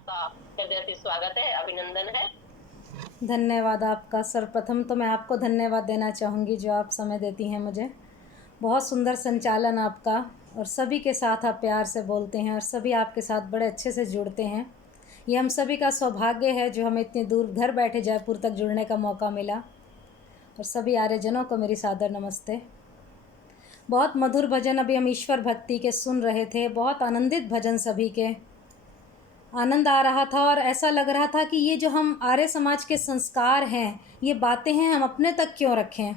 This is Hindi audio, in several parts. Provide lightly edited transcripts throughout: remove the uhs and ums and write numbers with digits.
आपका हृदय से स्वागत है, अभिनंदन है। धन्यवाद आपका। सर्वप्रथम तो मैं आपको धन्यवाद देना चाहूँगी जो आप समय देती हैं मुझे। बहुत सुंदर संचालन आपका, और सभी के साथ आप प्यार से बोलते हैं और सभी आपके साथ बड़े अच्छे से जुड़ते हैं। ये हम सभी का सौभाग्य है जो हमें इतनी दूर घर बैठे जयपुर तक जुड़ने का मौका मिला। और सभी आर्यजनों को मेरी सादर नमस्ते। बहुत मधुर भजन अभी हम ईश्वर भक्ति के सुन रहे थे। बहुत आनंदित भजन, सभी के आनंद आ रहा था और ऐसा लग रहा था कि ये जो हम आर्य समाज के संस्कार हैं, ये बातें हैं, हम अपने तक क्यों रखें,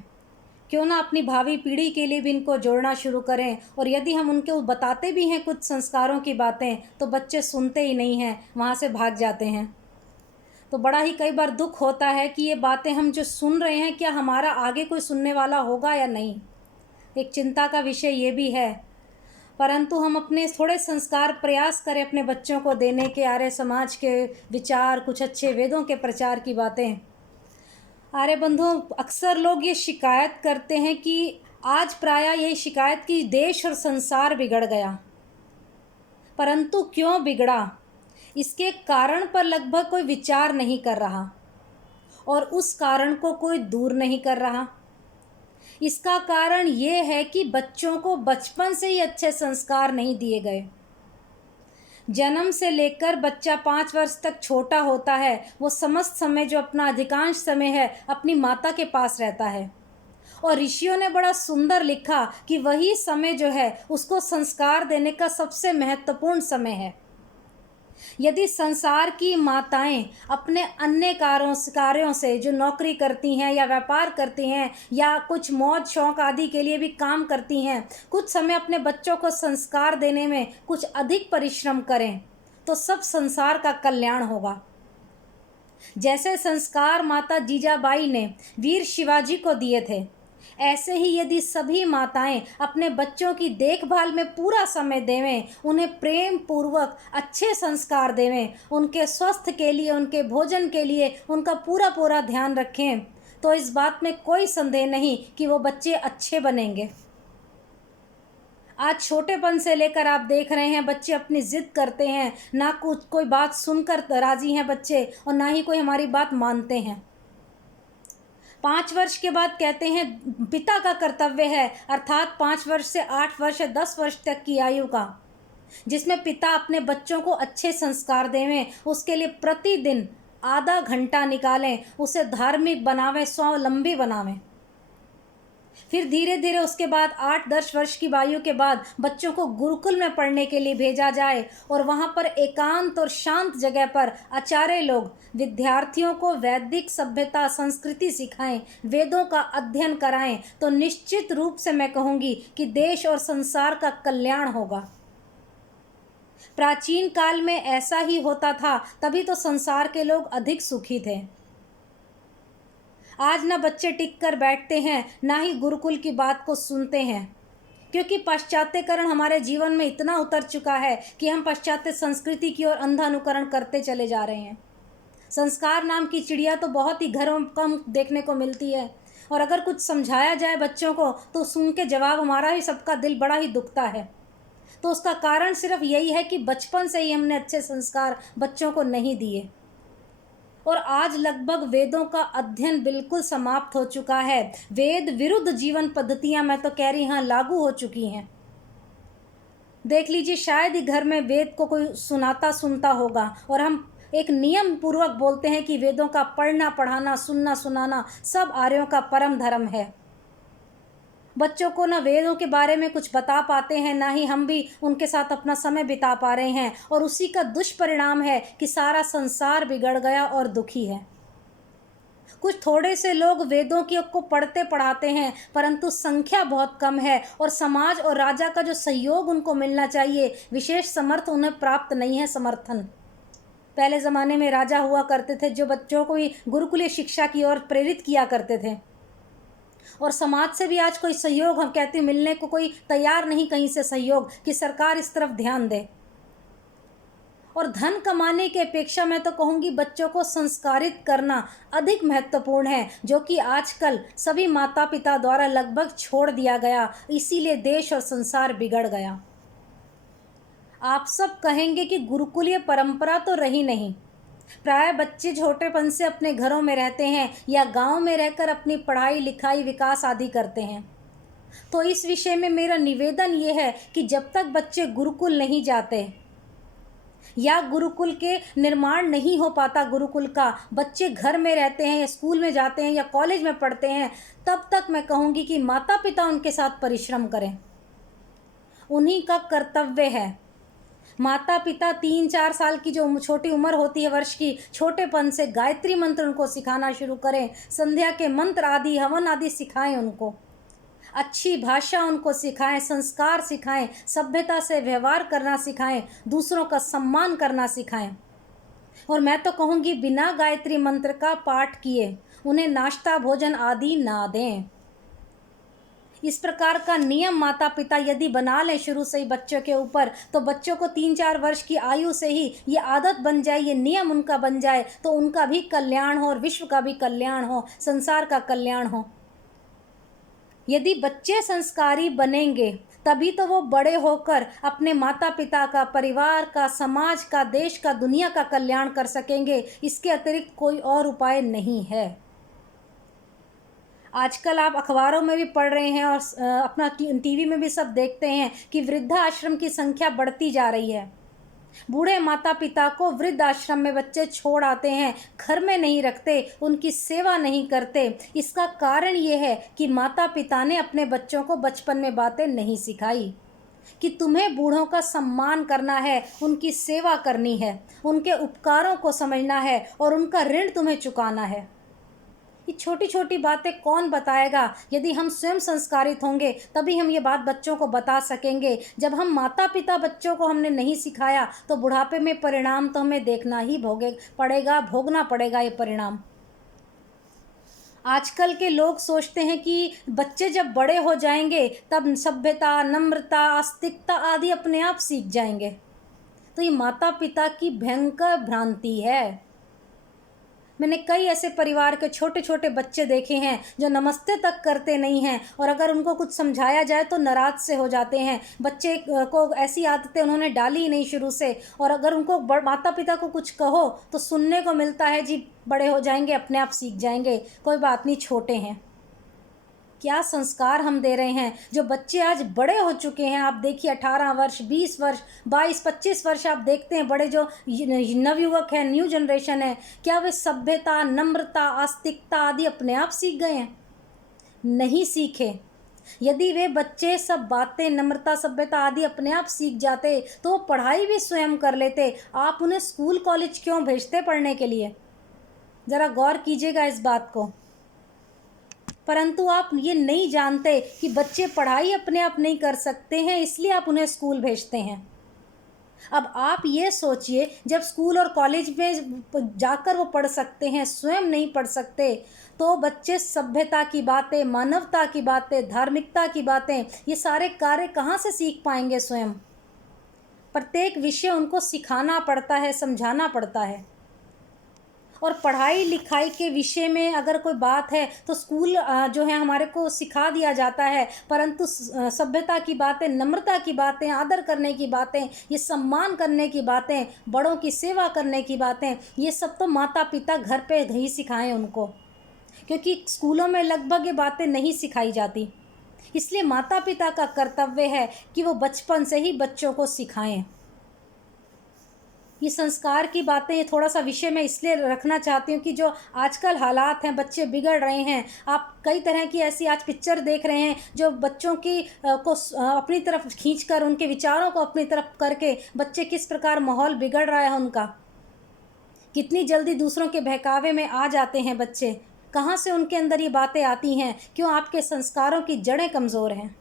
क्यों ना अपनी भावी पीढ़ी के लिए भी इनको जोड़ना शुरू करें। और यदि हम उनको बताते भी हैं कुछ संस्कारों की बातें, तो बच्चे सुनते ही नहीं हैं, वहाँ से भाग जाते हैं। तो बड़ा ही कई बार दुख होता है कि ये बातें हम जो सुन रहे हैं, क्या हमारा आगे कोई सुनने वाला होगा या नहीं। एक चिंता का विषय ये भी है। परंतु हम अपने थोड़े संस्कार प्रयास करें अपने बच्चों को देने के, आर्य समाज के विचार, कुछ अच्छे वेदों के प्रचार की बातें। आर्य बंधुओं, अक्सर लोग ये शिकायत करते हैं कि आज प्रायः यही शिकायत कि देश और संसार बिगड़ गया। परंतु क्यों बिगड़ा, इसके कारण पर लगभग कोई विचार नहीं कर रहा और उस कारण को कोई दूर नहीं कर रहा। इसका कारण ये है कि बच्चों को बचपन से ही अच्छे संस्कार नहीं दिए गए। जन्म से लेकर बच्चा 5 वर्ष तक छोटा होता है, वो समस्त समय, जो अपना अधिकांश समय है, अपनी माता के पास रहता है। और ऋषियों ने बड़ा सुंदर लिखा कि वही समय जो है उसको संस्कार देने का सबसे महत्वपूर्ण समय है। यदि संसार की माताएं अपने अन्य कार्यों से, जो नौकरी करती हैं या व्यापार करती हैं या कुछ मौज शौक आदि के लिए भी काम करती हैं, कुछ समय अपने बच्चों को संस्कार देने में कुछ अधिक परिश्रम करें, तो सब संसार का कल्याण होगा। जैसे संस्कार माता जीजाबाई ने वीर शिवाजी को दिए थे, ऐसे ही यदि सभी माताएं अपने बच्चों की देखभाल में पूरा समय देवें, उन्हें प्रेम पूर्वक अच्छे संस्कार देवें, उनके स्वास्थ्य के लिए, उनके भोजन के लिए उनका पूरा पूरा ध्यान रखें, तो इस बात में कोई संदेह नहीं कि वो बच्चे अच्छे बनेंगे। आज छोटेपन से लेकर आप देख रहे हैं बच्चे अपनी जिद करते हैं, ना कुछ कोई बात सुनकर राजी हैं बच्चे, और ना ही कोई हमारी बात मानते हैं। 5 वर्ष के बाद कहते हैं पिता का कर्तव्य है, अर्थात 5 वर्ष से 8 वर्ष या 10 वर्ष तक की आयु का, जिसमें पिता अपने बच्चों को अच्छे संस्कार देवें, उसके लिए प्रतिदिन आधा घंटा निकालें, उसे धार्मिक बनावें, स्वावलंबी बनावें। फिर धीरे धीरे उसके बाद 8-10 वर्ष की आयु के बाद बच्चों को गुरुकुल में पढ़ने के लिए भेजा जाए, और वहाँ पर एकांत और शांत जगह पर आचार्य लोग विद्यार्थियों को वैदिक सभ्यता संस्कृति सिखाएं, वेदों का अध्ययन कराएं, तो निश्चित रूप से मैं कहूँगी कि देश और संसार का कल्याण होगा। प्राचीन काल में ऐसा ही होता था, तभी तो संसार के लोग अधिक सुखी थे। आज ना बच्चे टिक कर बैठते हैं, ना ही गुरुकुल की बात को सुनते हैं, क्योंकि पाश्चात्यकरण हमारे जीवन में इतना उतर चुका है कि हम पाश्चात्य संस्कृति की ओर अंधा अनुकरण करते चले जा रहे हैं। संस्कार नाम की चिड़िया तो बहुत ही घरों कम देखने को मिलती है, और अगर कुछ समझाया जाए बच्चों को तो सुन के जवाब हमारा ही सबका दिल बड़ा ही दुखता है। तो उसका कारण सिर्फ यही है कि बचपन से ही हमने अच्छे संस्कार बच्चों को नहीं दिए। और आज लगभग वेदों का अध्ययन बिल्कुल समाप्त हो चुका है। वेद विरुद्ध जीवन पद्धतियां, मैं तो कह रही हाँ, लागू हो चुकी हैं। देख लीजिए, शायद ही घर में वेद को कोई सुनाता सुनता होगा, और हम एक नियम पूर्वक बोलते हैं कि वेदों का पढ़ना पढ़ाना, सुनना सुनाना सब आर्यों का परम धर्म है। बच्चों को ना वेदों के बारे में कुछ बता पाते हैं, ना ही हम भी उनके साथ अपना समय बिता पा रहे हैं, और उसी का दुष्परिणाम है कि सारा संसार बिगड़ गया और दुखी है। कुछ थोड़े से लोग वेदों की को पढ़ते पढ़ाते हैं, परंतु संख्या बहुत कम है, और समाज और राजा का जो सहयोग उनको मिलना चाहिए, विशेष समर्थ उन्हें प्राप्त नहीं है। समर्थन पहले ज़माने में राजा हुआ करते थे, जो बच्चों को भी गुरुकुलीय शिक्षा की ओर प्रेरित किया करते थे, और समाज से भी आज कोई सहयोग, हम कहते हैं, मिलने को कोई तैयार नहीं कहीं से सहयोग कि सरकार इस तरफ ध्यान दे। और धन कमाने की अपेक्षा मैं तो कहूँगी बच्चों को संस्कारित करना अधिक महत्वपूर्ण है, जो कि आजकल सभी माता पिता द्वारा लगभग छोड़ दिया गया। इसीलिए देश और संसार बिगड़ गया। आप सब कहेंगे कि गुरुकुलीय परंपरा तो रही नहीं। प्राय बच्चे छोटेपन से अपने घरों में रहते हैं या गांव में रहकर अपनी पढ़ाई लिखाई विकास आदि करते हैं। तो इस विषय में मेरा निवेदन ये है कि जब तक बच्चे गुरुकुल नहीं जाते या गुरुकुल के निर्माण नहीं हो पाता, गुरुकुल का बच्चे घर में रहते हैं या स्कूल में जाते हैं या कॉलेज में पढ़ते हैं, तब तक मैं कहूँगी कि माता पिता उनके साथ परिश्रम करें। उन्हीं का कर्तव्य है। माता पिता 3-4 साल की जो छोटी उम्र होती है वर्ष की, छोटेपन से गायत्री मंत्र उनको सिखाना शुरू करें, संध्या के मंत्र आदि हवन आदि सिखाएं, उनको अच्छी भाषा उनको सिखाएं, संस्कार सिखाएं, सभ्यता से व्यवहार करना सिखाएं, दूसरों का सम्मान करना सिखाएं। और मैं तो कहूँगी बिना गायत्री मंत्र का पाठ किए उन्हें नाश्ता भोजन आदि ना दें। इस प्रकार का नियम माता पिता यदि बना लें शुरू से ही बच्चों के ऊपर, तो बच्चों को 3-4 वर्ष की आयु से ही ये आदत बन जाए, ये नियम उनका बन जाए, तो उनका भी कल्याण हो और विश्व का भी कल्याण हो, संसार का कल्याण हो। यदि बच्चे संस्कारी बनेंगे तभी तो वो बड़े होकर अपने माता पिता का, परिवार का, समाज का, देश का, दुनिया का कल्याण कर सकेंगे। इसके अतिरिक्त कोई और उपाय नहीं है। आजकल आप अखबारों में भी पढ़ रहे हैं और अपना टीवी में भी सब देखते हैं कि वृद्धाश्रम की संख्या बढ़ती जा रही है। बूढ़े माता पिता को वृद्ध आश्रम में बच्चे छोड़ आते हैं, घर में नहीं रखते, उनकी सेवा नहीं करते। इसका कारण ये है कि माता पिता ने अपने बच्चों को बचपन में बातें नहीं सिखाई कि तुम्हें बूढ़ों का सम्मान करना है, उनकी सेवा करनी है, उनके उपकारों को समझना है और उनका ऋण तुम्हें चुकाना है। ये छोटी छोटी बातें कौन बताएगा? यदि हम स्वयं संस्कारित होंगे तभी हम ये बात बच्चों को बता सकेंगे। जब हम माता पिता बच्चों को हमने नहीं सिखाया तो बुढ़ापे में परिणाम तो हमें देखना ही भोगना पड़ेगा ये परिणाम। आजकल के लोग सोचते हैं कि बच्चे जब बड़े हो जाएंगे तब सभ्यता, नम्रता, आस्तिकता आदि अपने आप सीख जाएंगे। तो ये माता पिता की भयंकर भ्रांति है। मैंने कई ऐसे परिवार के छोटे छोटे बच्चे देखे हैं जो नमस्ते तक करते नहीं हैं, और अगर उनको कुछ समझाया जाए तो नाराज से हो जाते हैं। बच्चे को ऐसी आदतें उन्होंने डाली ही नहीं शुरू से, और अगर उनको माता पिता को कुछ कहो तो सुनने को मिलता है जी बड़े हो जाएंगे, अपने आप सीख जाएंगे, कोई बात नहीं, छोटे हैं। क्या संस्कार हम दे रहे हैं? जो बच्चे आज बड़े हो चुके हैं, आप देखिए 18 वर्ष, 20 वर्ष, 22-25 वर्ष आप देखते हैं, बड़े जो नवयुवक हैं, न्यू जनरेशन है, क्या वे सभ्यता, नम्रता, आस्तिकता आदि अपने आप सीख गए हैं? नहीं सीखे। यदि वे बच्चे सब बातें, नम्रता, सभ्यता आदि अपने आप सीख जाते तो वो पढ़ाई भी स्वयं कर लेते। आप उन्हें स्कूल कॉलेज क्यों भेजते पढ़ने के लिए? ज़रा गौर कीजिएगा इस बात को। परंतु आप ये नहीं जानते कि बच्चे पढ़ाई अपने आप नहीं कर सकते हैं, इसलिए आप उन्हें स्कूल भेजते हैं। अब आप ये सोचिए, जब स्कूल और कॉलेज में जाकर वो पढ़ सकते हैं, स्वयं नहीं पढ़ सकते, तो बच्चे सभ्यता की बातें, मानवता की बातें, धार्मिकता की बातें, ये सारे कार्य कहाँ से सीख पाएंगे स्वयं? प्रत्येक विषय उनको सिखाना पड़ता है, समझाना पड़ता है। और पढ़ाई लिखाई के विषय में अगर कोई बात है तो स्कूल जो है हमारे को सिखा दिया जाता है, परंतु सभ्यता की बातें, नम्रता की बातें, आदर करने की बातें, ये सम्मान करने की बातें, बड़ों की सेवा करने की बातें, ये सब तो माता पिता घर पे ही सिखाएं उनको, क्योंकि स्कूलों में लगभग ये बातें नहीं सिखाई जाती। इसलिए माता पिता का कर्तव्य है कि वो बचपन से ही बच्चों को सिखाएं। ये संस्कार की बातें, ये थोड़ा सा विषय मैं इसलिए रखना चाहती हूँ कि जो आजकल हालात हैं, बच्चे बिगड़ रहे हैं। आप कई तरह की ऐसी आज पिक्चर देख रहे हैं जो बच्चों की को अपनी तरफ खींचकर, उनके विचारों को अपनी तरफ करके बच्चे किस प्रकार माहौल बिगड़ रहा है उनका, कितनी जल्दी दूसरों के बहकावे में आ जाते हैं बच्चे। कहाँ से उनके अंदर ये बातें आती हैं? क्यों? आपके संस्कारों की जड़ें कमज़ोर हैं।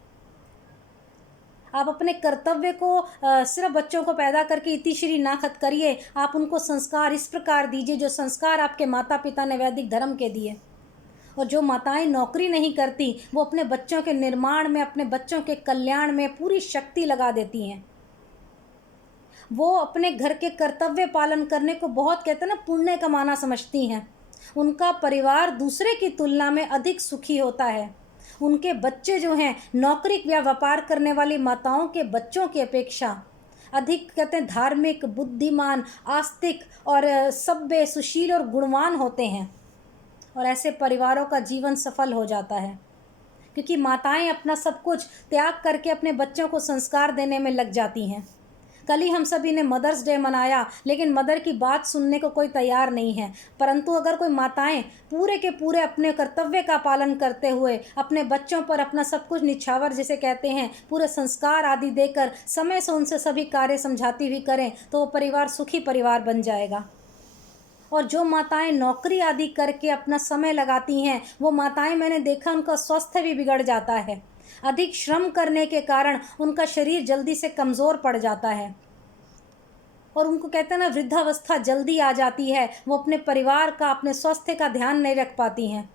आप अपने कर्तव्य को सिर्फ बच्चों को पैदा करके इतिश्री ना खत करिए। आप उनको संस्कार इस प्रकार दीजिए जो संस्कार आपके माता पिता ने वैदिक धर्म के दिए। और जो माताएं नौकरी नहीं करती वो अपने बच्चों के निर्माण में, अपने बच्चों के कल्याण में पूरी शक्ति लगा देती हैं। वो अपने घर के कर्तव्य पालन करने को बहुत, कहते हैं ना, पुण्य कमाना समझती हैं। उनका परिवार दूसरे की तुलना में अधिक सुखी होता है। उनके बच्चे जो हैं, नौकरी या व्यापार करने वाली माताओं के बच्चों की अपेक्षा अधिक कहते हैं धार्मिक, बुद्धिमान, आस्तिक और सभ्य, सुशील और गुणवान होते हैं। और ऐसे परिवारों का जीवन सफल हो जाता है, क्योंकि माताएं अपना सब कुछ त्याग करके अपने बच्चों को संस्कार देने में लग जाती हैं। कल ही हम सभी ने मदर्स डे मनाया, लेकिन मदर की बात सुनने को कोई तैयार नहीं है। परंतु अगर कोई माताएं पूरे के पूरे अपने कर्तव्य का पालन करते हुए अपने बच्चों पर अपना सब कुछ निछावर जिसे कहते हैं पूरे संस्कार आदि देकर समय से उनसे सभी कार्य समझाती हुई करें, तो वो परिवार सुखी परिवार बन जाएगा। और जो माताएं नौकरी आदि करके अपना समय लगाती हैं, वो माताएं मैंने देखा उनका स्वास्थ्य भी बिगड़ जाता है। अधिक श्रम करने के कारण उनका शरीर जल्दी से कमज़ोर पड़ जाता है और उनको कहते हैं ना वृद्धावस्था जल्दी आ जाती है। वो अपने परिवार का, अपने स्वास्थ्य का ध्यान नहीं रख पाती हैं,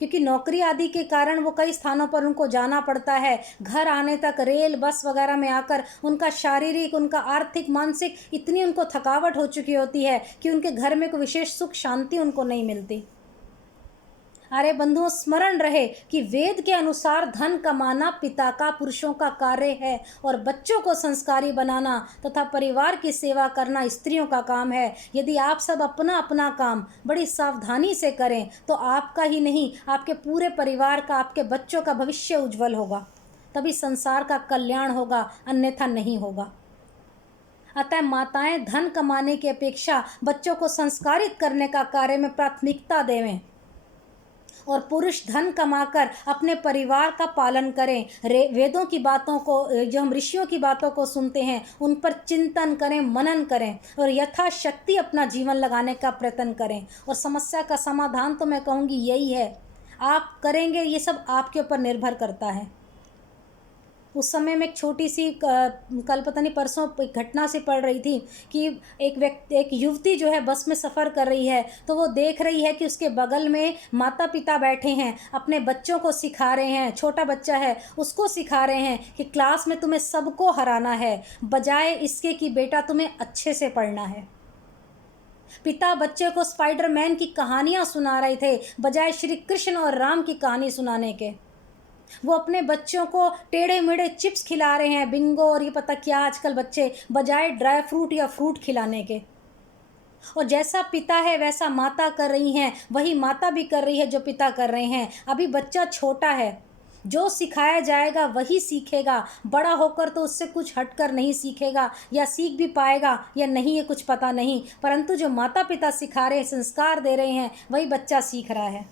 क्योंकि नौकरी आदि के कारण वो कई स्थानों पर उनको जाना पड़ता है। घर आने तक रेल, बस वगैरह में आकर उनका शारीरिक, उनका आर्थिक, मानसिक इतनी उनको थकावट हो चुकी होती है कि उनके घर में कोई विशेष सुख शांति उनको नहीं मिलती। अरे बंधुओं, स्मरण रहे कि वेद के अनुसार धन कमाना पिता का, पुरुषों का कार्य है और बच्चों को संस्कारी बनाना तथा परिवार की सेवा करना स्त्रियों का काम है। यदि आप सब अपना अपना काम बड़ी सावधानी से करें तो आपका ही नहीं, आपके पूरे परिवार का, आपके बच्चों का भविष्य उज्जवल होगा। तभी संसार का कल्याण होगा, अन्यथा नहीं होगा। अतः माताएं धन कमाने की अपेक्षा बच्चों को संस्कारित करने का कार्य में प्राथमिकता देवें और पुरुष धन कमाकर अपने परिवार का पालन करें। वेदों की बातों को, जो हम ऋषियों की बातों को सुनते हैं, उन पर चिंतन करें, मनन करें और यथाशक्ति अपना जीवन लगाने का प्रयत्न करें। और समस्या का समाधान तो मैं कहूँगी यही है, आप करेंगे, ये सब आपके ऊपर निर्भर करता है। उस समय में एक छोटी सी कल पता नहीं परसों एक घटना से पढ़ रही थी कि एक युवती जो है बस में सफ़र कर रही है, तो वो देख रही है कि उसके बगल में माता पिता बैठे हैं, अपने बच्चों को सिखा रहे हैं। छोटा बच्चा है, उसको सिखा रहे हैं कि क्लास में तुम्हें सबको हराना है, बजाय इसके कि बेटा तुम्हें अच्छे से पढ़ना है। पिता बच्चे को स्पाइडरमैन की कहानियाँ सुना रहे थे, बजाय श्री कृष्ण और राम की कहानी सुनाने के। वो अपने बच्चों को टेढ़े मेढ़े चिप्स खिला रहे हैं, बिंगो और ये पता क्या आजकल बच्चे, बजाय ड्राई फ्रूट या फ्रूट खिलाने के। और जैसा पिता है वैसा माता कर रही हैं, वही माता भी कर रही है जो पिता कर रहे हैं। अभी बच्चा छोटा है, जो सिखाया जाएगा वही सीखेगा। बड़ा होकर तो उससे कुछ हटकर नहीं सीखेगा, या सीख भी पाएगा या नहीं, ये कुछ पता नहीं। परंतु जो माता पिता सिखा रहे हैं, संस्कार दे रहे हैं, वही बच्चा सीख रहा है।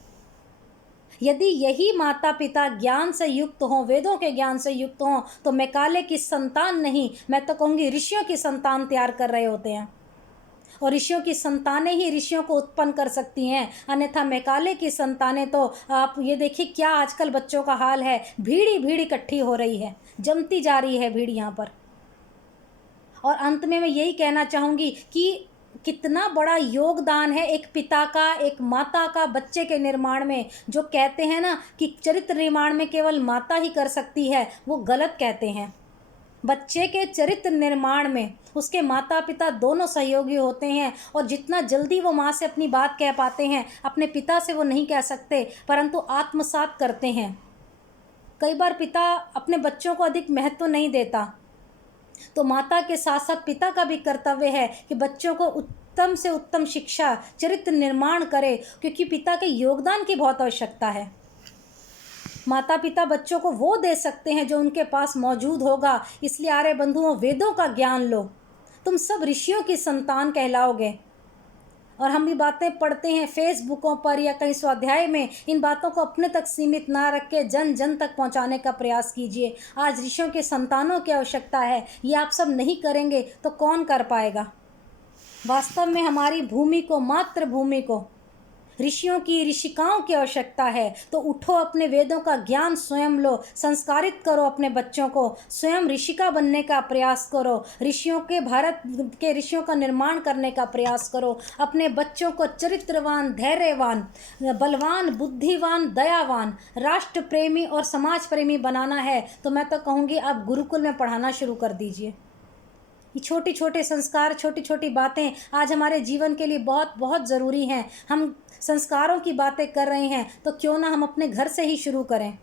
यदि यही माता पिता ज्ञान से युक्त हों, वेदों के ज्ञान से युक्त हों, तो मैकाले की संतान नहीं, मैं तो कहूँगी ऋषियों की संतान तैयार कर रहे होते हैं। और ऋषियों की संतानें ही ऋषियों को उत्पन्न कर सकती हैं, अन्यथा मैकाले की संतानें तो आप ये देखिए क्या आजकल बच्चों का हाल है। भीड़ ही भीड़ इकट्ठी हो रही है, जमती जा रही है भीड़ यहाँ पर। और अंत में मैं यही कहना चाहूँगी कि कितना बड़ा योगदान है एक पिता का, एक माता का बच्चे के निर्माण में। जो कहते हैं ना कि चरित्र निर्माण में केवल माता ही कर सकती है, वो गलत कहते हैं। बच्चे के चरित्र निर्माण में उसके माता पिता दोनों सहयोगी होते हैं। और जितना जल्दी वो माँ से अपनी बात कह पाते हैं, अपने पिता से वो नहीं कह सकते, परंतु आत्मसात करते हैं। कई बार पिता अपने बच्चों को अधिक महत्व नहीं देता, तो माता के साथ साथ पिता का भी कर्तव्य है कि बच्चों को उत्तम से उत्तम शिक्षा, चरित्र निर्माण करे, क्योंकि पिता के योगदान की बहुत आवश्यकता है। माता पिता बच्चों को वो दे सकते हैं जो उनके पास मौजूद होगा। इसलिए आर्य बंधुओं, वेदों का ज्ञान लो, तुम सब ऋषियों की संतान कहलाओगे। और हम भी बातें पढ़ते हैं फेसबुकों पर या कहीं स्वाध्याय में, इन बातों को अपने तक सीमित ना रख के जन जन तक पहुंचाने का प्रयास कीजिए। आज ऋषियों के संतानों की आवश्यकता है, ये आप सब नहीं करेंगे तो कौन कर पाएगा। वास्तव में हमारी भूमि को, मातृभूमि को ऋषियों की, ऋषिकाओं की आवश्यकता है। तो उठो, अपने वेदों का ज्ञान स्वयं लो, संस्कारित करो अपने बच्चों को, स्वयं ऋषिका बनने का प्रयास करो, ऋषियों के, भारत के ऋषियों का निर्माण करने का प्रयास करो। अपने बच्चों को चरित्रवान, धैर्यवान, बलवान, बुद्धिवान, दयावान, राष्ट्र प्रेमी और समाज प्रेमी बनाना है तो मैं तो कहूँगी आप गुरुकुल में पढ़ाना शुरू कर दीजिए। ये छोटे छोटे संस्कार, छोटी छोटी बातें आज हमारे जीवन के लिए बहुत बहुत ज़रूरी हैं। हम संस्कारों की बातें कर रहे हैं तो क्यों ना हम अपने घर से ही शुरू करें।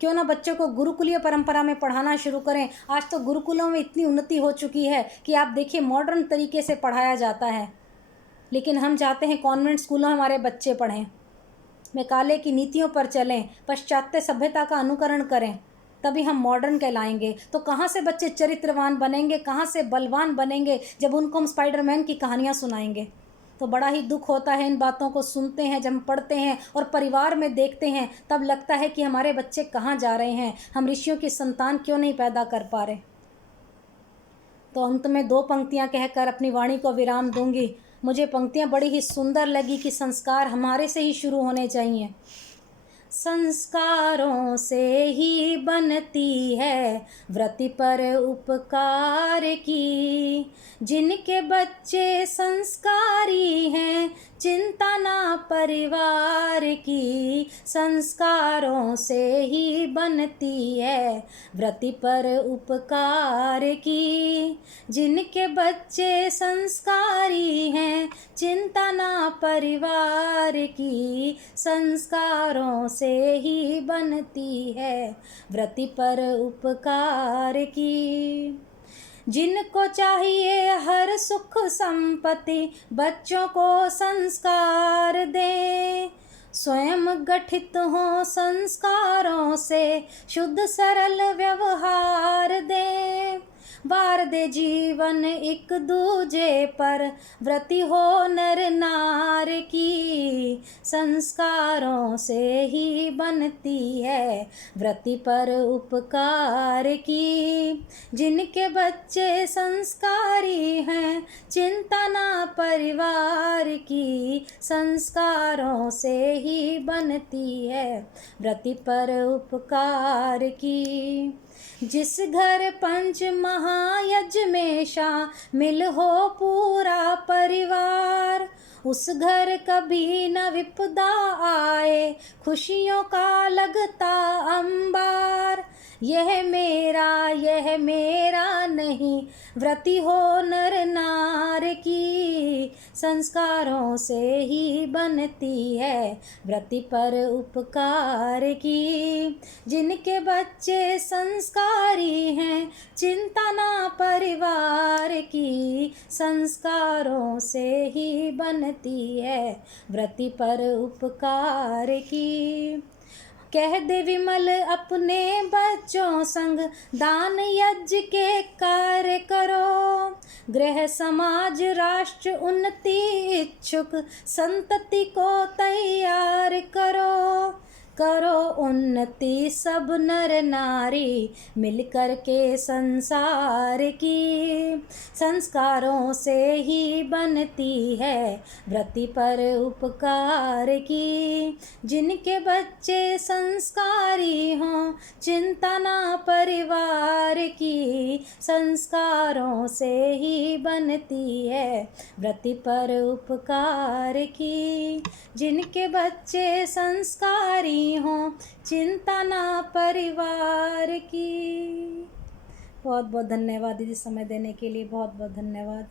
क्यों ना बच्चों को गुरुकुलीय परंपरा में पढ़ाना शुरू करें। आज तो गुरुकुलों में इतनी उन्नति हो चुकी है कि आप देखिए मॉडर्न तरीके से पढ़ाया जाता है, लेकिन हम चाहते हैं कॉन्वेंट स्कूलों में हमारे बच्चे पढ़ें, मैकाले की नीतियों पर चलें, पाश्चात्य सभ्यता का अनुकरण करें, तभी हम मॉडर्न कहलाएंगे। तो कहाँ से बच्चे चरित्रवान बनेंगे, कहाँ से बलवान बनेंगे जब उनको हम स्पाइडरमैन की कहानियाँ सुनाएंगे। तो बड़ा ही दुख होता है इन बातों को सुनते हैं, जब हम पढ़ते हैं और परिवार में देखते हैं तब लगता है कि हमारे बच्चे कहाँ जा रहे हैं, हम ऋषियों की संतान क्यों नहीं पैदा कर पा रहे। तो अंत में 2 पंक्तियाँ कहकर अपनी वाणी को विराम दूंगी। मुझे पंक्तियाँ बड़ी ही सुंदर लगी कि संस्कार हमारे से ही शुरू होने चाहिए। संस्कारों से ही बनती है वृत्ति पर उपकार की, जिनके बच्चे संस्कारी हैं चिंता ना परिवार की। संस्कारों से ही बनती है वृत्ति पर उपकार की, जिनके बच्चे संस्कारी हैं चिंता ना परिवार की। संस्कारों से ही बनती है वृत्ति पर उपकार की, जिनको चाहिए हर सुख संपत्ति बच्चों को संस्कार दे। स्वयं गठित हो संस्कारों से शुद्ध सरल व्यवहार दे। वार दे जीवन एक दूजे पर वृत्ति हो नर नार की। संस्कारों से ही बनती है वृत्ति पर उपकार की, जिनके बच्चे संस्कारी हैं चिंता ना परिवार की। संस्कारों से ही बनती है वृत्ति पर उपकार की। जिस घर पंच महायज्ञ में शामिल हो पूरा परिवार, उस घर कभी न विपदा आए खुशियों का लगता अंबार। यह मेरा नहीं व्रति हो नर नार की। संस्कारों से ही बनती है व्रति पर उपकार की, जिनके बच्चे संस्कारी हैं चिंता ना परिवार की। संस्कारों से ही बनती है व्रति पर उपकार की। कह दे विमल अपने बच्चों संग दान यज्ञ के कार्य करो। गृह समाज राष्ट्र उन्नति इच्छुक संतति को तैयार करो। करो उन्नति सब नर नारी मिलकर के संसार की। संस्कारों से ही बनती है व्रति पर उपकार की, जिनके बच्चे संस्कारी हों चिंता ना परिवार की। संस्कारों से ही बनती है व्रति पर उपकार की, जिनके बच्चे संस्कारी हों चिंता ना परिवार की। बहुत बहुत धन्यवाद दीदी, समय देने के लिए बहुत बहुत धन्यवाद।